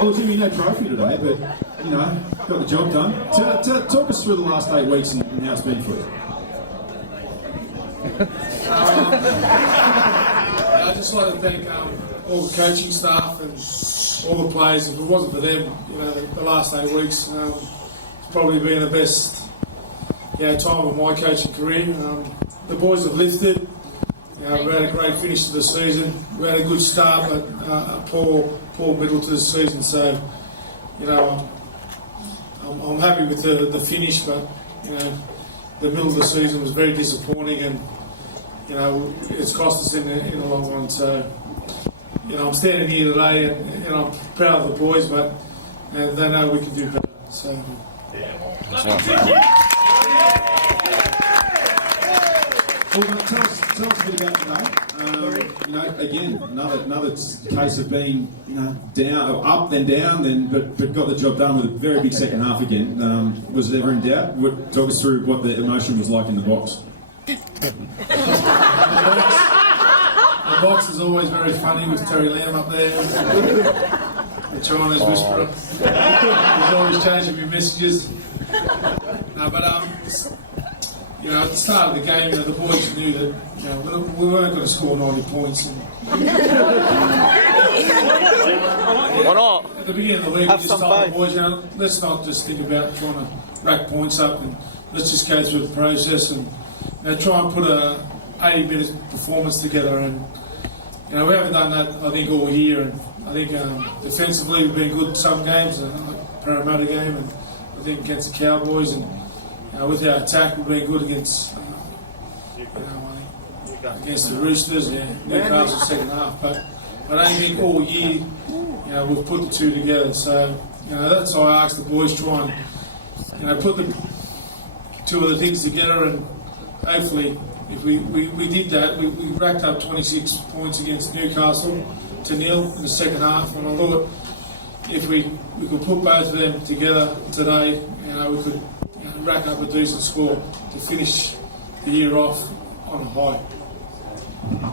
Well, Jimmy, no trophy today, but, you know, got the job done. Talk us through the last 8 weeks and how it's been for you. I'd just like to thank all the coaching staff and all the players. If it wasn't for them, you know, the last 8 weeks, it's probably been the best time of my coaching career. The boys have lifted. We had a great finish to the season. We had a good start, but a poor middle to the season. So, you know, I'm happy with the finish, but you know, the middle of the season was very disappointing, and you know, it's cost us in the long run. So, you know, I'm standing here today, and I'm proud of the boys, but they know we can do better. So. Well, tell us a bit about today. You know, again, another case of being, you know, down, up then down, but got the job done with a very big second half again. Was it ever in doubt? Talk us through what the emotion was like in the box. The box is always very funny with Terry Lamb up there. The China's whisperer. He's always changing me messages. You know, at the start of the game, you know, the boys knew that, you know, we weren't going to score 90 points. And, Why not? At the beginning of the week, we just told the boys, you know, let's not just think about trying to rack points up, and let's just go through the process and, you know, try and put a 80-minute performance together. And, you know, we haven't done that, I think, all year. And I think defensively we've been good in some games, like Parramatta game, and I think against the Cowboys. And with our attack, we've been good against, against the Roosters, Newcastle second half. But I don't think all year, you know, we've put the two together. So, you know, that's why I asked the boys to try and, you know, put the two of the things together, and hopefully, if we did that, we racked up 26 points against Newcastle to 0 in the second half. And I thought if we could put both of them together today, you know, we could rack up a decent score to finish the year off on a high.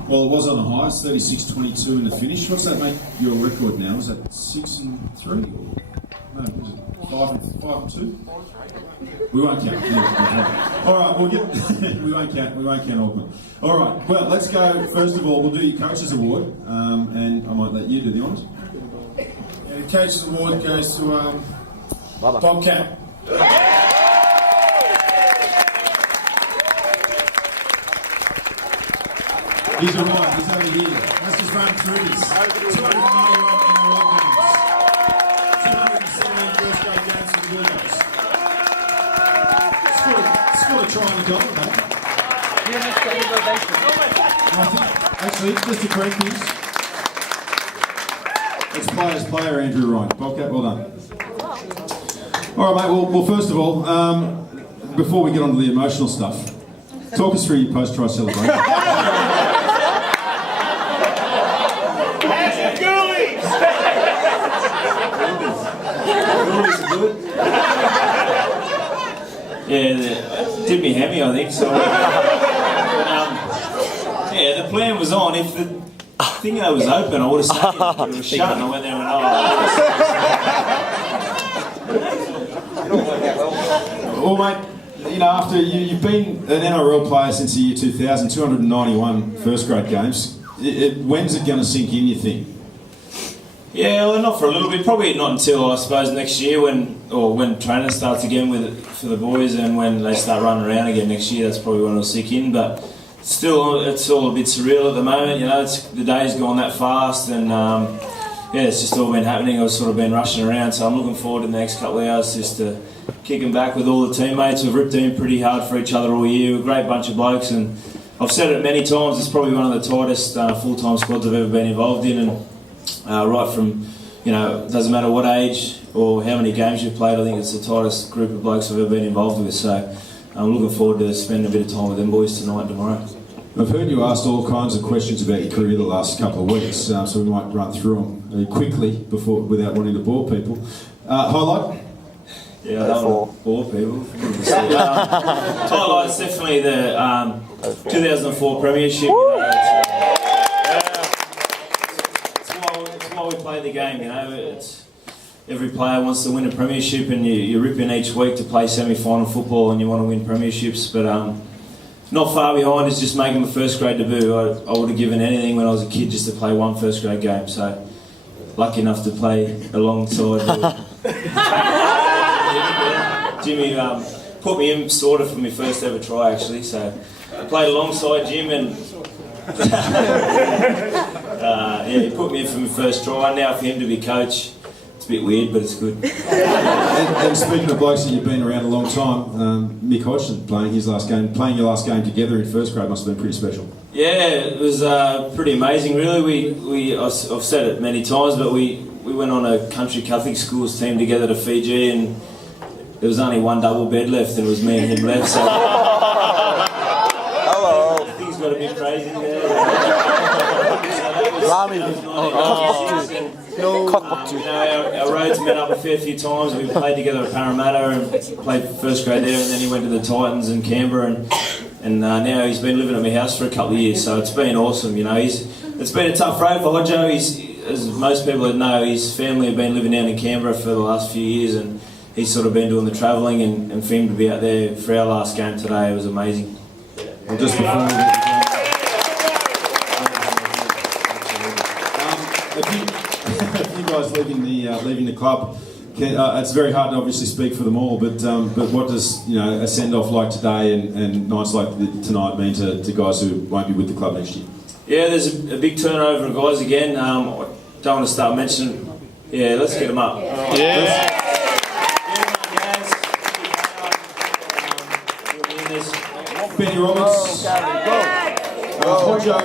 Well, it was on a high. It's 36-22 in the finish. What's that make your record now? Is that 6-3? No, was it 5-2? We won't count. All right, we'll get. we won't count. We won't count Auckland. All right. Well, let's go. First of all, we'll do your coaches award, and I might let you do the honours. Yeah, the coaches award goes to Bobcat. He's arrived, he's over here. Let's just run through this. 291 NRL games. 217 first grade games for the Bulldogs. Scored a try on the goal, mate. Actually, just to correct things, it's player's player, Andrew Ryan. Bobcat, well done. All right, mate, well first of all, before we get on to the emotional stuff, talk us through your post-try celebration. Yeah, did me hammy, I think. So, yeah, the plan was on. If the thingo was open, I would have stuck it. It was shut, and I went there and Well, mate, you know, after you've been an NRL player since the year 2000, 291 first grade games. When's it going to sink in, you think? yeah, well, not for a little bit. Probably not until, I suppose, next year when training starts again with it for the boys, and when they start running around again next year. That's probably when it'll sink in. But still, it's all a bit surreal at the moment. You know, the day's gone that fast, and it's just all been happening. I've sort of been rushing around, so I'm looking forward in the next couple of hours just to kicking back with all the teammates. We've ripped in pretty hard for each other all year. We're a great bunch of blokes, and I've said it many times, it's probably one of the tightest full-time squads I've ever been involved in, and right from, you know, it doesn't matter what age or how many games you've played, I think it's the tightest group of blokes I've ever been involved with. So I'm looking forward to spending a bit of time with them boys tonight and tomorrow. I've heard you asked all kinds of questions about your career the last couple of weeks, so we might run through them quickly without wanting to bore people. Highlight? Yeah, I don't want to bore people. Highlight's definitely the 2004 Premiership. It's why we play the game, you know. every player wants to win a premiership, and you rip in each week to play semi-final football, and you want to win premierships. But not far behind is just making my first grade debut. I would have given anything when I was a kid just to play one first grade game. So lucky enough to play alongside Jimmy. Put me in sort of for my first ever try actually. So I played alongside Jim and. He put me in for my first try. Now for him to be coach, it's a bit weird, but it's good. And speaking of blokes that you've been around a long time, Mick Hodgson playing your last game together in first grade must have been pretty special. Yeah, it was pretty amazing. Really, I've said it many times, but we went on a country Catholic schools team together to Fiji, and there was only one double bed left, and it was me and him left. So Hello. things got a bit crazy there. Our roads met up a fair few times. We played together at Parramatta and played first grade there, and then he went to the Titans in Canberra, and now he's been living at my house for a couple of years. So it's been awesome. It's been a tough road for Hodjo. As most people know, his family have been living down in Canberra for the last few years, and he's sort of been doing the travelling, and for him to be out there for our last game today, it was amazing. Well, just before we you guys leaving the club, it's very hard to obviously speak for them all, but what does a send-off like today and nights like tonight mean to guys who won't be with the club next year? Yeah, there's a big turnover of guys again. I don't want to start mentioning. Yeah, let's get them up. Yeah. Benny Roberts. Hodjo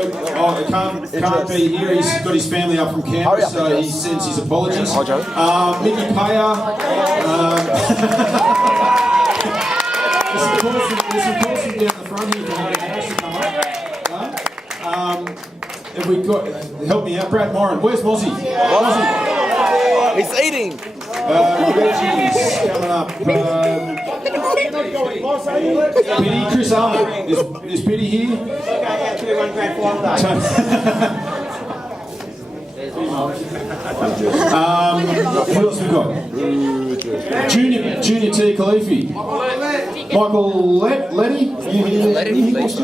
can't be here. He's got his family up from Canberra, so he sends his apologies. Mickey Payer. There's some person down the front here behind the house to come up. Have we got? Help me out, Brad Moran. Where's Mozzie? Mozzie. He's eating. Reggie's coming up. Pity, Chris Arnold. Is Pity here? Who else we got? Junior T. Khalifi. Michael Letty. You here? Let him, please.